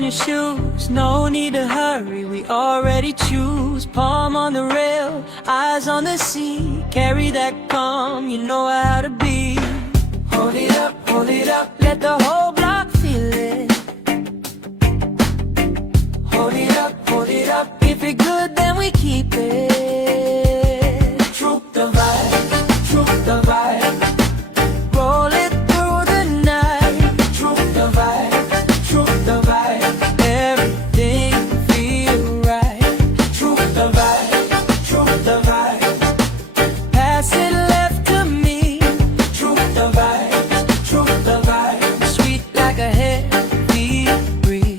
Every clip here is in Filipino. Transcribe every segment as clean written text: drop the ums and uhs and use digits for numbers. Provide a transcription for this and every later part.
on your shoes, no need to hurry, we already choose. Palm on the rail, eyes on the sea, carry that calm, you know how to be. Hold it up, let the whole block feel it. Hold it up, if it good then we keep it. Troop the vibe, roll it through the night. Troop the vibe, everything feel right. Troop the vibe, pass it left to me. Troop the vibe, sweet like a heavy breeze.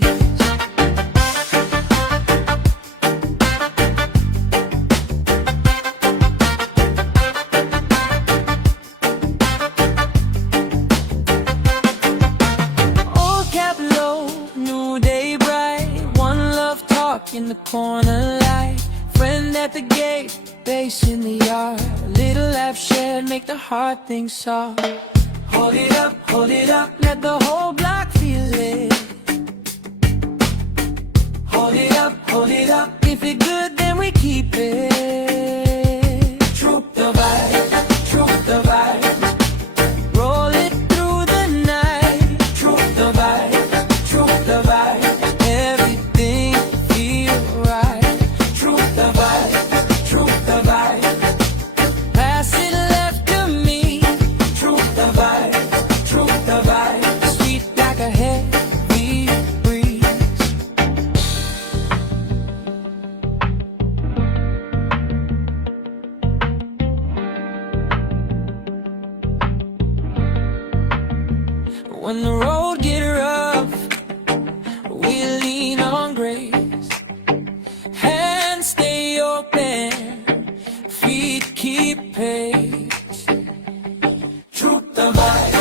In the corner light, friend at the gate, bass in the yard, a little laugh shared, make the heart think soft. Hold it up, let the whole block feel it. Hold it up, if it good then we keep it. Troop the vibe, roll it through the night. Troop the vibe, everything when the road get rough, we lean on grace. Hands stay open, feet keep pace. Troop the vibe,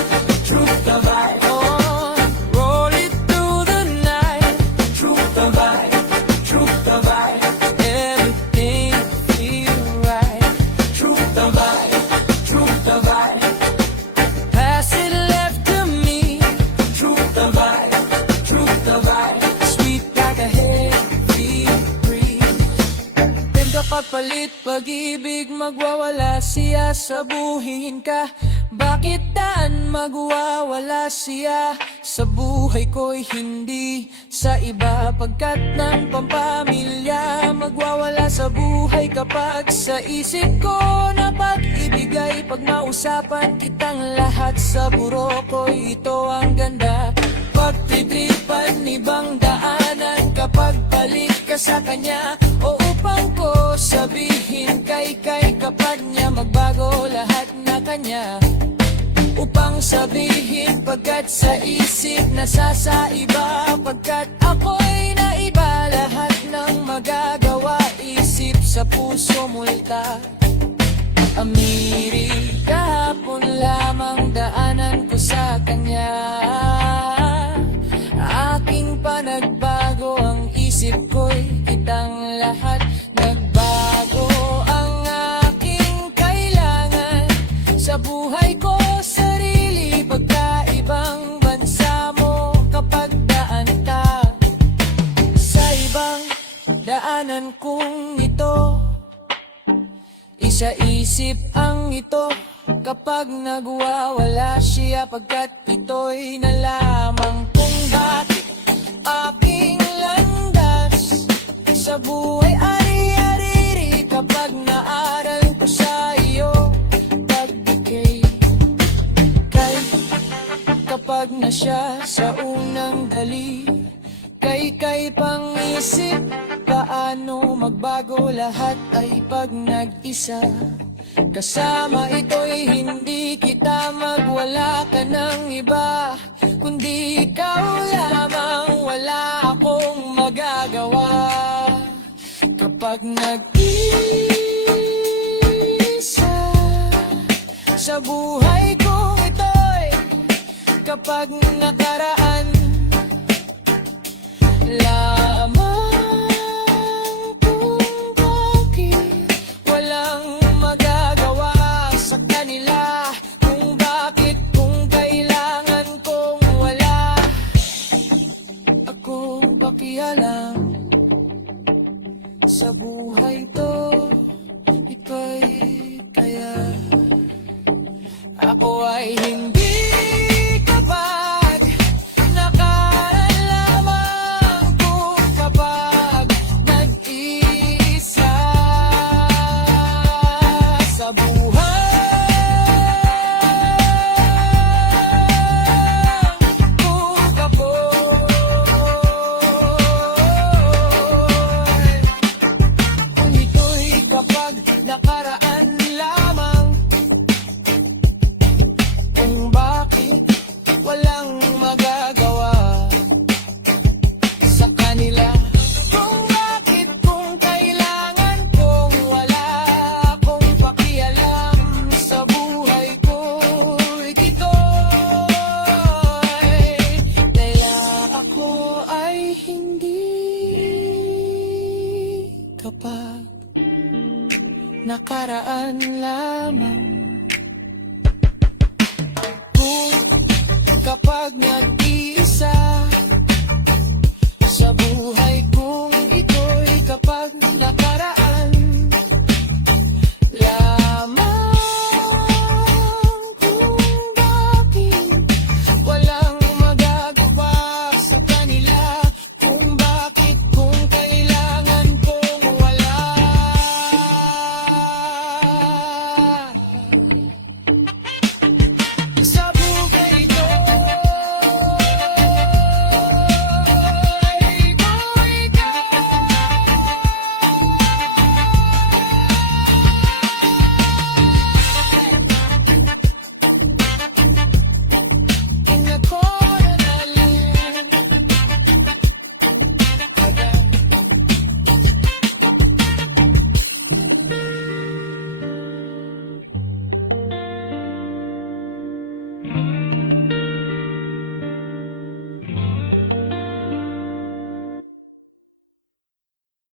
oh, roll it through the night. Troop the vibe, everything feel right. Troop the vibe, pass it left to me. Troop the vibe, sweet like a heavy breeze. Pagpalit, pag-ibig, magwawala siya, sabuhin ka. Bakit daan magwawala siya? Sa buhay ko'y hindi sa iba, pagkat ng pampamilya. Magwawala sa buhay kapag sa isip ko na pag-ibigay. Pag mausapan kitang lahat sa buro ko'y ito ang ganda. Pagtitripan, ibang daanan kapag balik ka sa kanya. O upang ko sabihin kay kapag niya magbago lahat na kanya. Upang sabihin pagkat sa isip nasasaiba, pagkat ako'y naiba, lahat ng magagawa isip sa puso multa. Amiri kahapon lamang daanan ko sa kanya. Aking panagbago ang isip ko'y kitang lahat. Nagbago ang aking kailangan sa buhay ko, sarili. Pagkaibang bansa mo kapag daan ka sa ibang daanan kong ito. Isa-isip ang ito kapag nagwawala siya, pagkat ito'y nalaman kung bakit aking landas sa buhay ari-ariri. Kapag naaral ko sa iyo pag-ikay, kapag na siya sa unang dali, kay pang-isip, paano magbago lahat ay pag nag-isa. Kasama ito'y hindi kita magwala ka ng iba, kundi ikaw lamang, wala akong magagawa. Kapag nag-isa sa buhay kong ito'y, kapag nakaraan lamang kung bakit walang magagawa sa kanila, kung bakit kung kailangan kong wala akong sa buhay to, ito'y kaya ako ay hindi kapag nakaraan lamang kung kapag nag-iisa sa buhay kung kung ito'y kapag nakaraan lamang, kung bakit walang magagawa sa kanila, kung bakit kung kailangan kong wala akong pakialam sa buhay ko, ito dahil ako ay hindi kapag nakaraan lamang. Kung kapag nag-iisa sa buhay